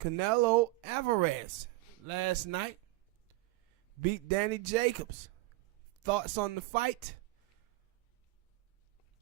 Canelo Alvarez last night beat Danny Jacobs. Thoughts on the fight?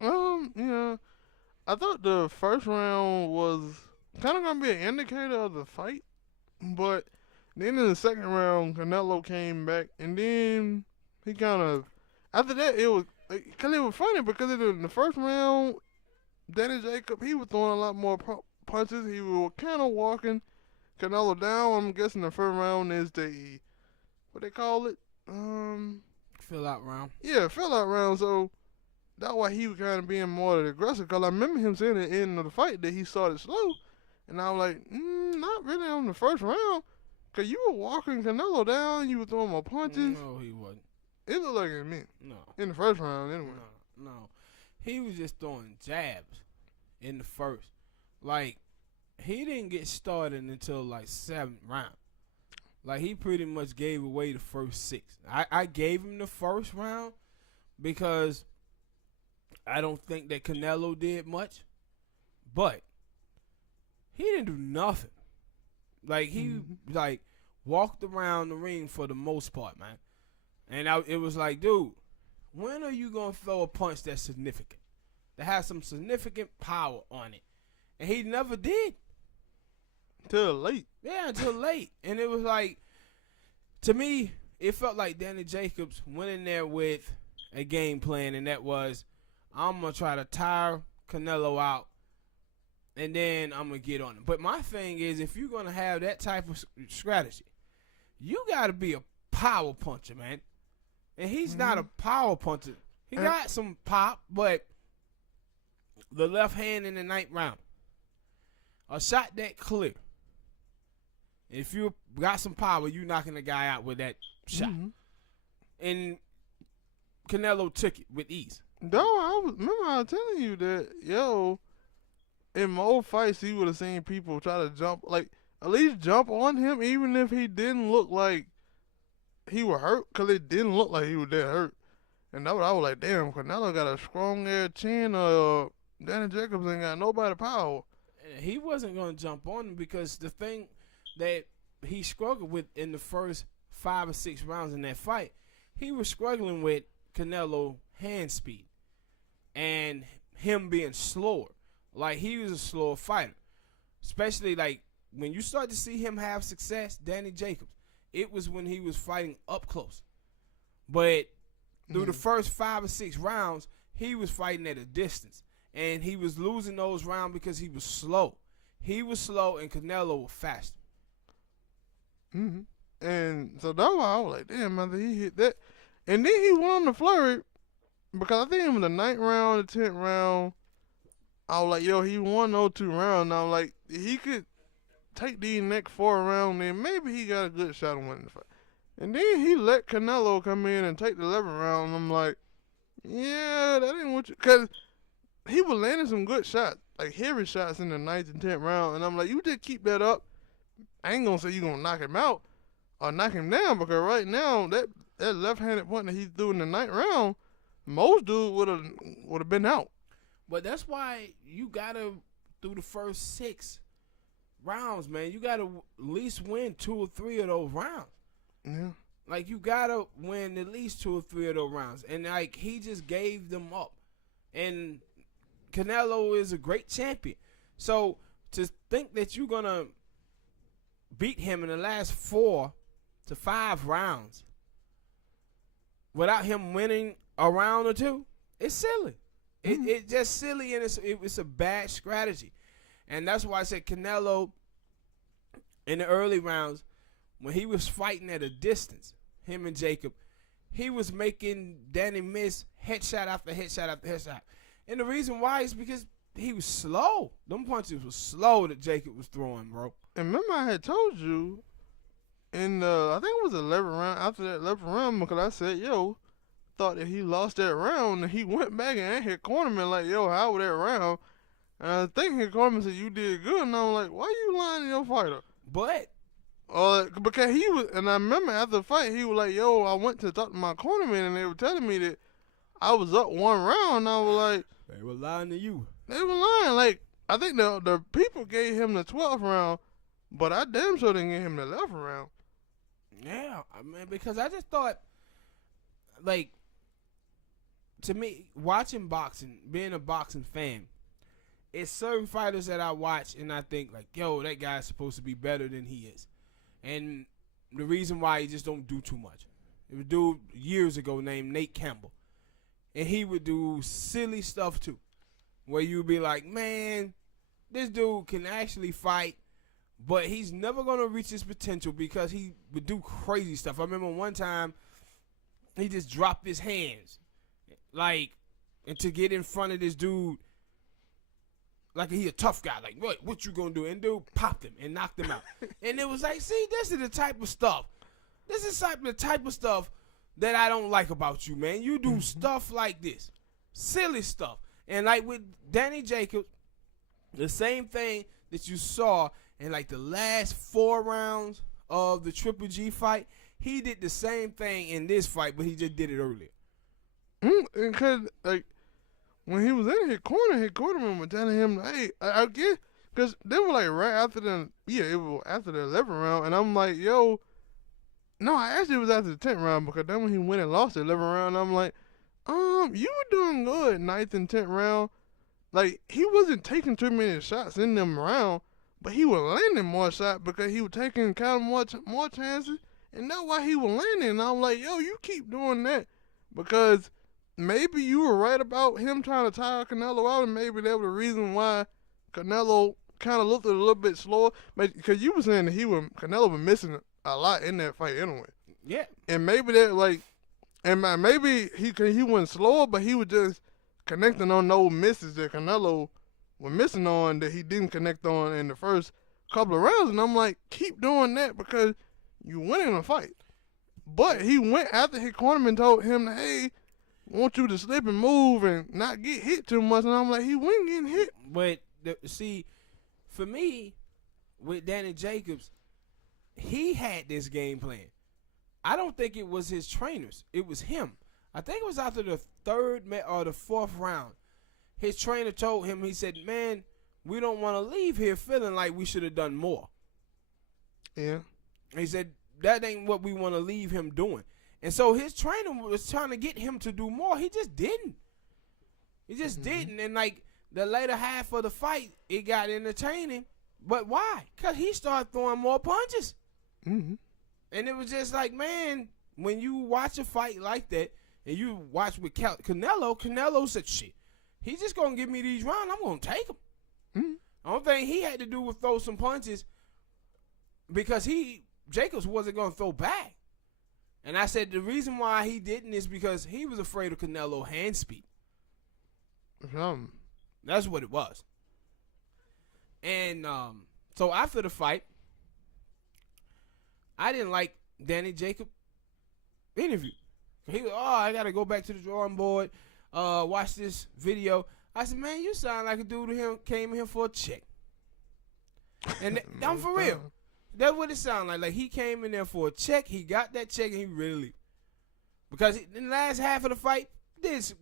Yeah, I thought the first round was kind of gonna be an indicator of the fight, but then in the second round, Canelo came back, and then he kind of after that because it was funny because in the first round, Danny Jacob he was throwing a lot more punches. He was kind of walking Canelo down. I'm guessing the first round is the what they call it, Fill out round. yeah, fill out round. So that's why he was kind of being more aggressive. Cause I remember him saying at the end of the fight that he started slow, and I was like, not really on the first round. Cause you were walking Canelo down, you were throwing more punches. No, he wasn't. It looked like it meant No. in the first round anyway. No. He was just throwing jabs in the first. Like, he didn't get started until like 7th round. Like, he pretty much gave away the first 6. I gave him the first round because I don't think that Canelo did much. But he didn't do nothing. Like, he like walked around the ring for the most part, man. And it was like, dude, when are you going to throw a punch that's significant? That has some significant power on it. And he never did. Till late. Yeah, until late. And it was like, to me, it felt like Danny Jacobs went in there with a game plan, and that was, I'm going to try to tire Canelo out, and then I'm going to get on him. But my thing is, if you're going to have that type of strategy, you got to be a power puncher, man. And he's not a power puncher. He got some pop, but the left hand in the 9th round, a shot that clear. If you got some power, you knocking the guy out with that shot. And Canelo took it with ease. No, remember I was telling you that, in more fights he would have seen people try to jump, like at least jump on him, even if he didn't look like he was hurt, because it didn't look like he was that hurt. And that's what I was like, damn, Canelo got a strong air chin. Danny Jacobs ain't got nobody power. He wasn't going to jump on him because the thing that he struggled with in the first 5 or 6 rounds in that fight, he was struggling with Canelo hand speed and him being slower. Like, he was a slower fighter. Especially, like, when you start to see him have success, Danny Jacobs, it was when he was fighting up close. But through the first 5 or 6 rounds, he was fighting at a distance. And he was losing those rounds because he was slow. He was slow, and Canelo was faster. And so that's why I was like, damn, man, he hit that. And then he won the flurry because I think it was the 9th round, the 10th round. I was like, he won those 2 rounds. And I was like, he could take these next 4 rounds, and maybe he got a good shot on winning the fight. And then he let Canelo come in and take the 11th round. And I'm like, yeah, that ain't what you, because he was landing some good shots, like heavy shots in the 9th and 10th round. And I'm like, you just keep that up. I ain't going to say you're going to knock him out or knock him down, because right now, that left-handed point that he threw in the 9th round, most dudes would have been out. But that's why you got to, through the first 6 rounds, man, you got to at least win 2 or 3 of those rounds. Yeah. Like, you got to win at least 2 or 3 of those rounds. And, like, he just gave them up. And Canelo is a great champion. So, to think that you're going to beat him in the last 4 to 5 rounds without him winning a round or 2, it's silly. It's just silly, and it's a bad strategy. And that's why I said Canelo, in the early rounds, when he was fighting at a distance, him and Jacob, he was making Danny miss headshot after headshot after headshot. And the reason why is because he was slow. Them punches were slow that Jacob was throwing, bro. And remember I had told you in I think it was the 11th round, after that 11th round, because I said, thought that he lost that round, and he went back and hit Cornerman like, how was that round? And I think his Cornerman said, you did good. And I'm like, why you lying to your fighter? But because he was, and I remember after the fight, he was like, I went to talk to my cornerman, and they were telling me that I was up 1 round, and I was like, they were lying to you. They were lying. Like, I think the people gave him the 12th round, But I damn sure didn't get him the 11th round. Yeah, I mean, because I just thought, like, to me, watching boxing, being a boxing fan, it's certain fighters that I watch and I think, like, yo, that guy's supposed to be better than he is. And the reason why he just don't do too much. There was a dude years ago named Nate Campbell. And he would do silly stuff too. Where you'd be like, man, this dude can actually fight, but he's never going to reach his potential because he would do crazy stuff. I remember one time he just dropped his hands, like, and to get in front of this dude, like he a tough guy. Like, what you going to do? And dude popped him and knocked him out. And it was like, see, this is the type of stuff. This is the type of stuff that I don't like about you, man. You do stuff like this. Silly stuff. And like with Danny Jacobs, the same thing that you saw in like the last 4 rounds of the Triple G fight, he did the same thing in this fight, but he just did it earlier. Because, like, when he was in his cornerman was telling him, hey, I get, because they were like right after it was after the 11th round, and I'm like, yo, no, I actually was after the 10th round, because then when he went and lost the 11th round, I'm like, you were doing good 9th and 10th round. Like, he wasn't taking too many shots in them round, but he was landing more shots because he was taking kind of more chances, and that's why he was landing. And I'm like, yo, you keep doing that, because maybe you were right about him trying to tire Canelo out, and maybe that was the reason why Canelo kind of looked a little bit slower. Because you were saying that Canelo was missing a lot in that fight anyway. Yeah. And maybe that, like, and maybe he went slower, but he was just connecting on those misses that Canelo was missing on that he didn't connect on in the first couple of rounds. And I'm like, keep doing that because you winning a fight. But he went after his cornerman told him, hey, want you to slip and move and not get hit too much. And I'm like, he wasn't getting hit. But, see, for me, with Danny Jacobs, he had this game plan. I don't think it was his trainers. It was him. I think it was after the 3rd or the 4th round. His trainer told him, he said, man, we don't want to leave here feeling like we should have done more. Yeah. He said, that ain't what we want to leave him doing. And so his trainer was trying to get him to do more. He just didn't. He just didn't. And like the later half of the fight, it got entertaining. But why? Because he started throwing more punches. Mm-hmm. And it was just like, man, when you watch a fight like that, and you watch with Canelo said, shit, he's just going to give me these rounds. I'm going to take them. Mm-hmm. The only thing he had to do was throw some punches because Jacobs wasn't going to throw back. And I said the reason why he didn't is because he was afraid of Canelo hand speed. That's what it was. And so after the fight, I didn't like Danny Jacobs' interview. He was, I got to go back to the drawing board, watch this video. I said, man, you sound like a dude who came in here for a check. And I'm for real. That's what it sounded like. Like, he came in there for a check. He got that check, and he really leave. Because in the last half of the fight,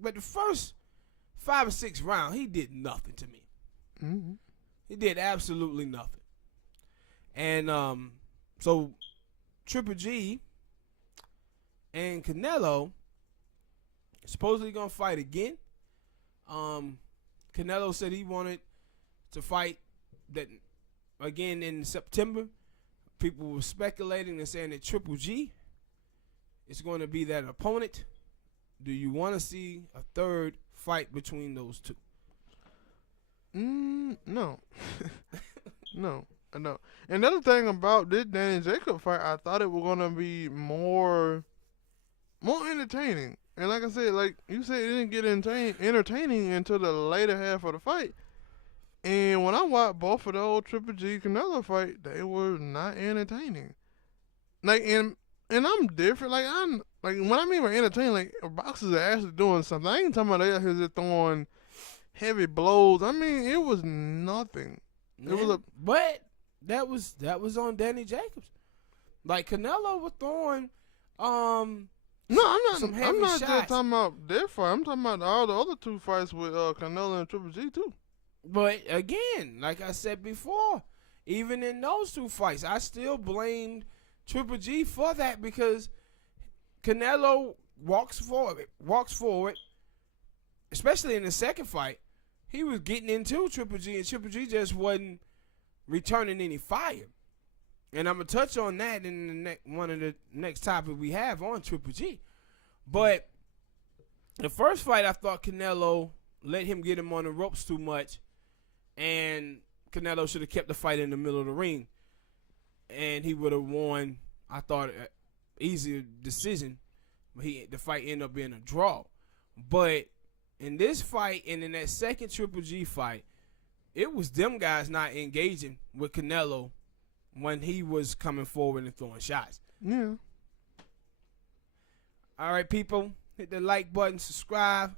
but the first 5 or 6 rounds, he did nothing to me. Mm-hmm. He did absolutely nothing. And so Triple G and Canelo supposedly going to fight again. Canelo said he wanted to fight that again in September. People were speculating and saying that Triple G is going to be that opponent. Do you want to see a third fight between those two? No. No, I don't. Another thing about this Danny Jacobs fight, I thought it was going to be more entertaining. And like I said, like you said, it didn't get entertaining until the later half of the fight. And when I watched both of the old Triple G Canelo fight, they were not entertaining. Like, and I'm different. Like, when I mean by entertaining, like, boxers are actually doing something. I ain't talking about they out here just throwing heavy blows. I mean, it was nothing. Yeah, it was but that was on Danny Jacobs. Like, Canelo was throwing No, I'm not. some heavy I'm not shots. just talking about their fight. I'm talking about all the other 2 fights with Canelo and Triple G too. But again, like I said before, even in those two fights, I still blamed Triple G for that because Canelo walks forward, especially in the second fight. He was getting into Triple G, and Triple G just wasn't returning any fire. And I'm going to touch on that in the one of the next topic we have on Triple G. But the first fight, I thought Canelo let him get him on the ropes too much, and Canelo should have kept the fight in the middle of the ring, and he would have won. I thought an easier decision. The fight ended up being a draw. But in this fight and in that second Triple G fight, it was them guys not engaging with Canelo when he was coming forward and throwing shots. Yeah. All right, people, hit the like button, subscribe.